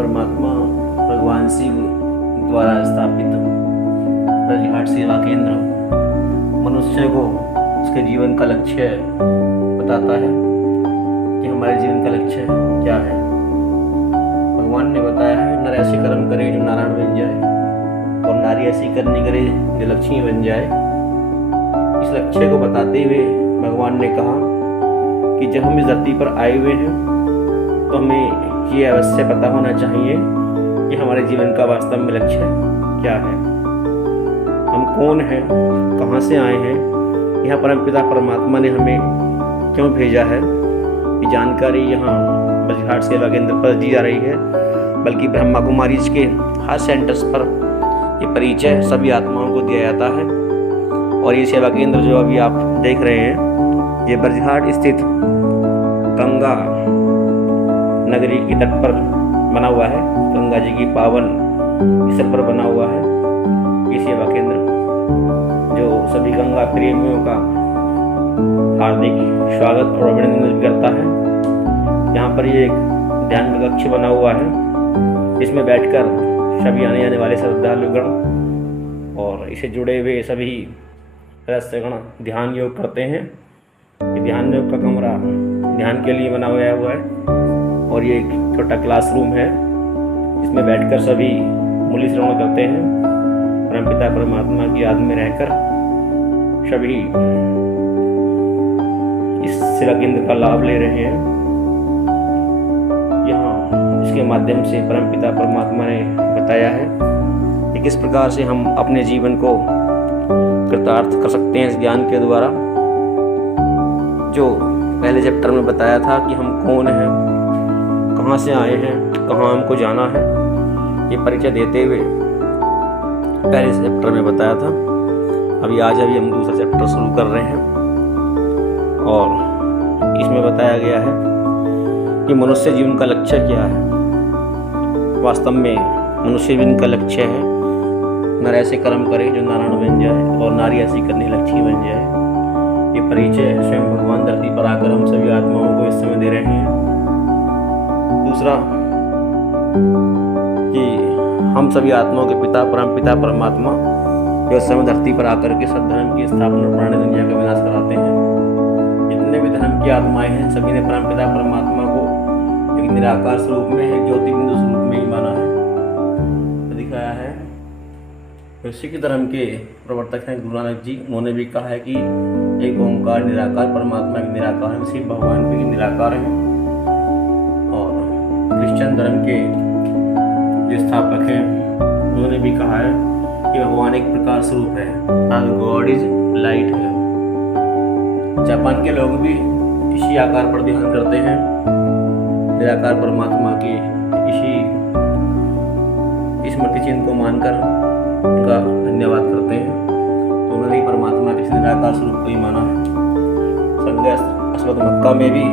परमात्मा भगवान शिव द्वारा स्थापित ब्रजघाट सेवा केंद्र मनुष्य को उसके जीवन का लक्ष्य बताता है कि हमारे जीवन का लक्ष्य क्या है। भगवान ने बताया है, नर ऐसे कर्म करे जो नारायण बन जाए और नारी ऐसी करनी करे जो लक्ष्मी बन जाए। इस लक्ष्य को बताते हुए भगवान ने कहा कि जब हम इस धरती पर आए हुए हैं तो हमें ये अवश्य पता होना चाहिए कि हमारे जीवन का वास्तव में लक्ष्य क्या है, हम कौन हैं, कहाँ से आए हैं, यहाँ परमपिता परमात्मा ने हमें क्यों भेजा है। ये जानकारी यहाँ ब्रजघाट सेवा केंद्र पर दी जा रही है, बल्कि ब्रह्मा कुमारी के हर सेंटर्स पर ये परिचय सभी आत्माओं को दिया जाता है। और ये सेवा केंद्र जो अभी आप देख रहे हैं, ये ब्रजघाट स्थित गंगा नगरी की तट पर बना हुआ है, गंगा जी की पावन स्थल पर बना हुआ है ये सेवा केंद्र, जो सभी गंगा प्रेमियों का हार्दिक स्वागत और अभिनंदन करता है। यहाँ पर ये एक ध्यान का कक्ष बना हुआ है, इसमें बैठकर सभी आने जाने वाले श्रद्धालुगण और इसे जुड़े हुए सभी सदस्यगण ध्यान योग करते हैं। ये ध्यान योग का कमरा ध्यान के लिए बना हुआ है और ये एक छोटा क्लासरूम है, इसमें बैठकर सभी मूल्य श्रवण करते हैं। परमपिता परमात्मा की याद में रहकर सभी इस सेवा केंद्र का लाभ ले रहे हैं। यहाँ इसके माध्यम से परमपिता परमात्मा ने बताया है कि किस प्रकार से हम अपने जीवन को कृतार्थ कर सकते हैं इस ज्ञान के द्वारा। जो पहले चैप्टर में बताया था कि हम कौन हैं, कहाँ से आए हैं, कहाँ हमको जाना है, ये परिचय देते हुए पहले चैप्टर में बताया था। अभी हम दूसरा चैप्टर शुरू कर रहे हैं और इसमें बताया गया है कि मनुष्य जीवन का लक्ष्य क्या है। वास्तव में मनुष्य जीवन का लक्ष्य है, नर ऐसे कर्म करे जो नारायण बन जाए और नारी ऐसी करनी लक्ष्मी बन जाए। ये परिचय स्वयं भगवान धरती पर आकर हम सभी आत्माओं को इस समय दे रहे हैं। दूसरा कि हम सभी आत्माओं के पिता परमपिता परमात्मा जो इस समय धरती पर आकर के सद्धर्म की स्थापना और पुरानी दुनिया का विनाश कराते हैं। जितने भी धर्म की आत्माएं हैं, सभी ने परमपिता परमात्मा को एक निराकार स्वरूप में, एक ज्योति बिंदु स्वरूप में ही माना है, दिखाया है। सिख धर्म के प्रवर्तक हैं गुरु नानक जी, उन्होंने भी कहा है कि एक ओंकार निराकार परमात्मा एक निराकार है, शिव भगवान भी निराकार है। और क्रिश्चियन धर्म के जो स्थापक हैं उन्होंने भी कहा है कि भगवान एक प्रकाश स्वरूप है, गॉड इज लाइट है। जापान के लोग भी इसी आकार पर ध्यान करते हैं, निराकार परमात्मा के इसी स्मृति चिन्ह को मानकर उनका धन्यवाद करते हैं। तो उन्होंने परमात्मा के निराकार स्वरूप को ही माना है। संघ अस्वत मक्का में भी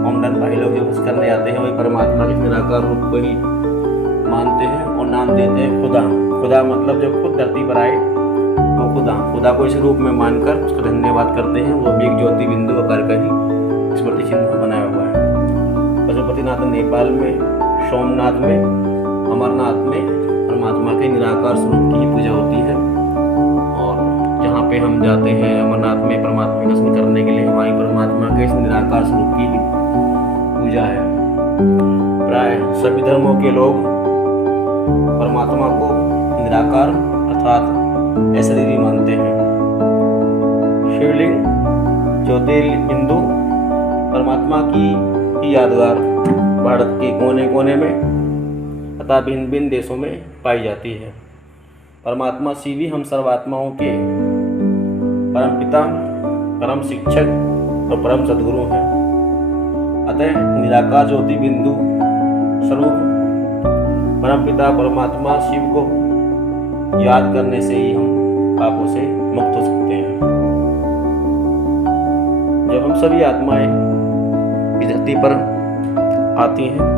मोमडन भाई लोग जो कुछ करने आते हैं वही परमात्मा के निराकार रूप को ही मानते हैं और नाम देते हैं खुदा। खुदा मतलब जो खुद धरती पर आए वो खुदा को इस रूप में मानकर उसका धन्यवाद करते हैं। वो भी एक ज्योति बिंदु आकार का ही स्मृति चिन्ह बनाया हुआ है। पशुपतिनाथ नेपाल में, सोमनाथ में, अमरनाथ में परमात्मा के निराकार स्वरूप की पूजा होती है। और जहाँ पे हम जाते हैं अमरनाथ में परमात्मा के दर्शन करने के लिए, वहीं परमात्मा के इस निराकार स्वरूप की पूजा है। प्राय सभी धर्मों के लोग परमात्मा को निराकार अर्थात अशरीरी मानते हैं। शिवलिंग ज्योतिर्बिंदु परमात्मा की यादगार भारत के कोने कोने में तथा भिन्न भिन्न देशों में पाई जाती है। परमात्मा शिव ही हम सर्वात्माओं के परम पिता, परम शिक्षक और परम सद्गुरु हैं। अतः निराकार ज्योति बिंदु स्वरूप परम पिता परमात्मा शिव को याद करने से ही हम पापों से मुक्त हो सकते हैं। जब हम सभी आत्माएं इस धरती पर आती हैं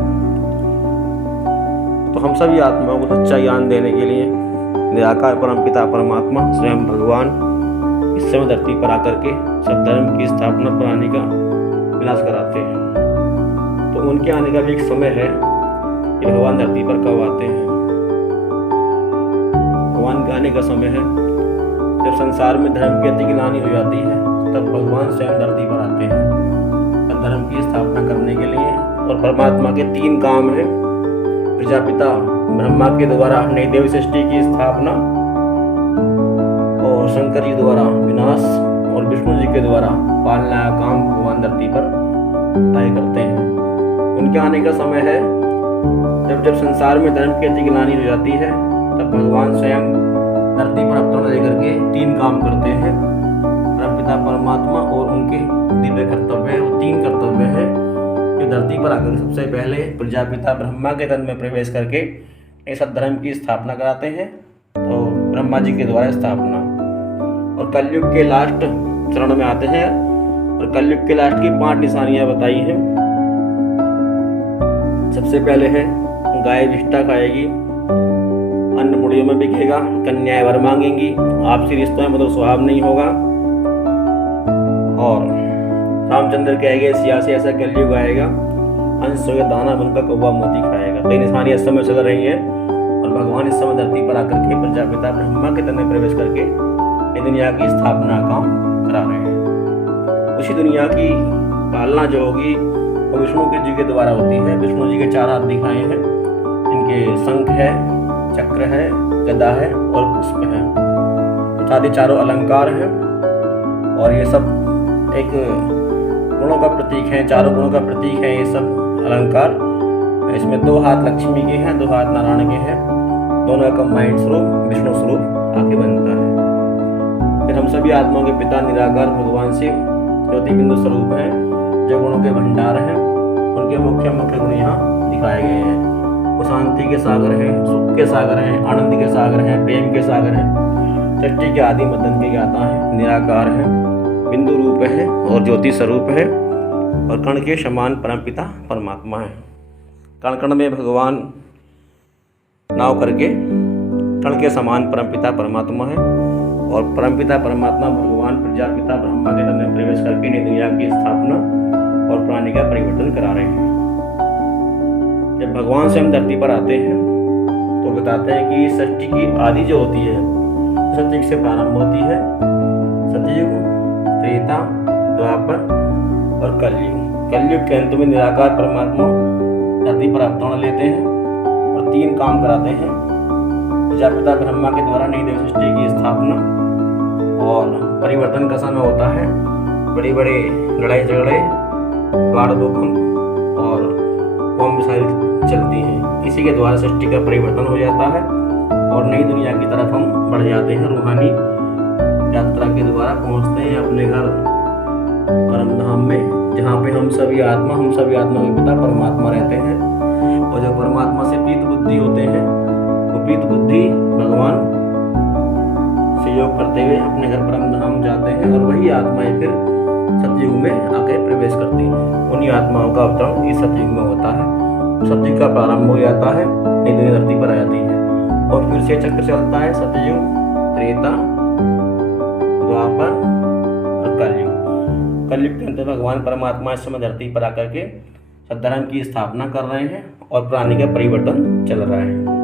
तो हम सभी आत्माओं को सच्चा ज्ञान देने के लिए निराकार परमपिता परमात्मा स्वयं भगवान इस समय धरती पर आकर के सब धर्म की स्थापना प्राणी का विनाश कराते हैं। तो उनके आने का भी एक समय है कि भगवान धरती पर कब आते हैं। भगवान के आने का समय है जब संसार में धर्म की अति गिलानी हो जाती है, तब भगवान स्वयं धरती पर आते हैं धर्म की स्थापना करने के लिए। और परमात्मा के 3 काम हैं। प्रजापिता ब्रह्मा के द्वारा नई देव सृष्टि की स्थापना, और शंकर जी द्वारा विनाश, और विष्णु जी के द्वारा पालना का काम भगवान धरती पर आए करते हैं। उनके आने का समय है जब संसार में धर्म की अति गिलानी हो जाती है, तब भगवान स्वयं धरती पर अवतरण लेकर के 3 काम करते हैं। परमपिता परमात्मा और उनके दिव्य कर्तव्य, और 3 कर्तव्य हैं कि धरती पर आकर सबसे पहले प्रजापिता ब्रह्मा के तन में प्रवेश करके इस धर्म की स्थापना कराते हैं, तो ब्रह्मा जी के द्वारा स्थापना। और कलयुग के लास्ट चरण में आते हैं, और कलयुग के लास्ट की 5 निशानियां बताई हैं। सबसे पहले है गाय विष्ठा खाएगी, अन्न मुड़ियों में बिकेगा, कन्याएं वर मांगेंगी, आपसी रिश्तों में मधुर स्वभाव नहीं होगा, और रामचंद्र कहेंगे सिया से ऐसा कलयुग आएगा, अंश सोए दाना बनकर कौवा मोती खाएगा। तो ये निशानियां इस समय चल रही हैं, और भगवान इस समय धरती पर आकर के प्रजापिता ब्रह्मा के तन में प्रवेश करके नई दुनिया की स्थापना काम करा रहे हैं। उसी दुनिया की पालना जो होगी वो विष्णु जी के द्वारा होती है। विष्णु जी के 4 हाथ दिखाए हैं, इनके शंख है, चक्र है, गदा है और पुष्प है, साथ ही 4 अलंकार हैं, और ये सब एक गुणों का प्रतीक है, 4 गुणों का प्रतीक है ये सब अलंकार। इसमें 2 हाथ लक्ष्मी के हैं, 2 हाथ नारायण के हैं, दोनों का कंबाइंड स्वरूप विष्णु स्वरूप आके बनता है। फिर हम सभी आत्माओं के पिता निराकार भगवान शिव ज्योति बिंदु स्वरूप हैं, जो गुणों के भंडार हैं। उनके मुख्य गुण यहाँ दिखाए गए हैं। वो शांति के सागर हैं, सुख के सागर हैं, आनंद के सागर हैं, प्रेम के सागर हैं, सृष्टि के आदि मदन के ज्ञाता हैं, निराकार हैं, बिंदु रूप है और ज्योति स्वरूप है, और कण के समान परमपिता परमात्मा है। कण कण में भगवान नाव करके कण के समान परमपिता परमात्मा है, और परमपिता परमात्मा भगवान प्रजापिता ब्रह्मा के तन में प्रवेश करके नई दुनिया की स्थापना और प्राणी का परिवर्तन करा रहे हैं। जब भगवान स्वयं धरती पर आते हैं तो बताते हैं कि सृष्टि की आदि जो होती है सतयुग से प्रारंभ होती है। सतयुग, त्रेता, द्वापर और कलयुग। कलयुग के अंत में निराकार परमात्मा धरती पर अवतरण लेते हैं और 3 काम कराते हैं। प्रजापिता ब्रह्मा के द्वारा नई देव सृष्टि की स्थापना और परिवर्तन का समय होता है। बड़े बड़े लड़ाई झगड़े, बाढ़, भूकंप और बम मिसाइल चलती हैं। इसी के द्वारा सृष्टि का परिवर्तन हो जाता है और नई दुनिया की तरफ हम बढ़ जाते हैं। रूहानी यात्रा के द्वारा पहुंचते हैं अपने घर परम धाम में, जहाँ पे हम सभी आत्मा के पिता परमात्मा रहते हैं। और जो परमात्मा से प्रीत बुद्धि होते हैं वो प्रीत बुद्धि भगवान से योग करते हुए अपने घर परम धाम जाते हैं, और वही आत्माएं फिर सतयुग में आकर प्रवेश करती हैं। उन्हीं आत्माओं का अवतरण इस सतयुग में होता है। सतयुग का प्रारंभ हो जाता है, नई दुनिया धरती पर आ जाती है और फिर से चक्र चलता है। सतयुग, त्रेता, द्वापर और कलयुग। कलयुग के अंत में भगवान परमात्मा इस समय धरती पर आकर के सद्धर्म की स्थापना कर रहे हैं और प्राणी का परिवर्तन चल रहा है।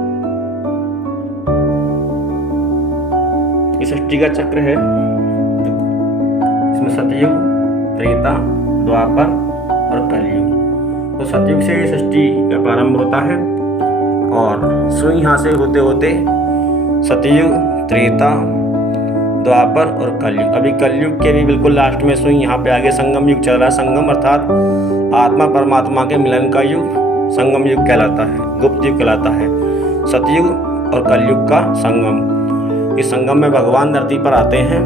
इस सृष्टि का चक्र है, इसमें सतयुग, त्रेता, द्वापर और कलयुग। तो सतयुग से सृष्टि का प्रारंभ होता है और सुई यहाँ से होते होते सतयुग, त्रेता, द्वापर और कलयुग। अभी कलयुग के भी बिल्कुल लास्ट में सुई यहाँ पे आगे संगम युग चल रहा है। संगम अर्थात आत्मा परमात्मा के मिलन का युग संगम युग कहलाता है, गुप्त युग कहलाता है। सतयुग और कलयुग का संगम। इस संगम में भगवान धरती पर आते हैं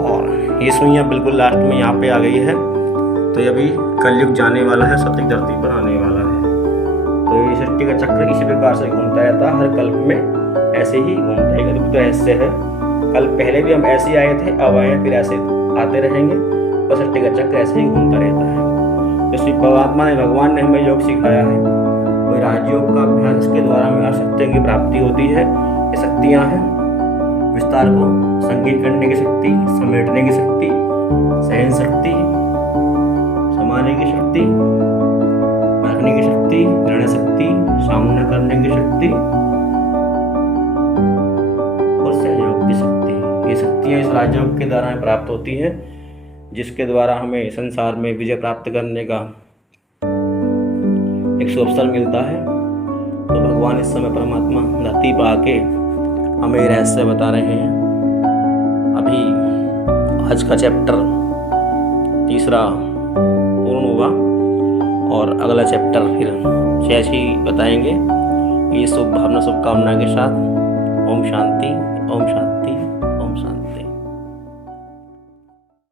और ये सुइयाँ बिल्कुल लास्ट में यहाँ पे आ गई है। तो ये अभी कलयुग जाने वाला है, सतयुग धरती पर आने वाला है। तो ये सृष्टि का चक्र इसी प्रकार से घूमता रहता है, हर कल्प में ऐसे ही घूमता है। तो ऐसे है, कल पहले भी हम ऐसे ही आए थे, अब आए फिर ऐसे आते रहेंगे और सृष्टि का चक्र ऐसे ही घूमता रहता है। तो श्री परमात्मा ने भगवान ने हमें योग सिखाया है। कोई राजयोग का अभ्यास, इसके द्वारा हमें शक्तियों की प्राप्ति होती है। ये शक्तियाँ हैं विस्तार को संगीत करने की शक्ति, समेटने की शक्ति, सहन शक्ति, समाने की शक्ति, करने की शक्ति, निर्णय शक्ति, सामना करने की शक्ति और सहयोग की शक्ति। ये शक्तियाँ इस राजयोग के द्वारा हमें प्राप्त होती है, जिसके द्वारा हमें संसार में विजय प्राप्त करने का एक सुअवसर मिलता है। तो भगवान इस समय परमात्मा धरती पर आके हमें रहस्य बता रहे हैं। अभी आज का चैप्टर 3 पूर्ण हुआ और अगला चैप्टर फिर 6 ही बताएंगे। ये शुभ भावना शुभकामना के साथ ओम शांति, ओम शांति।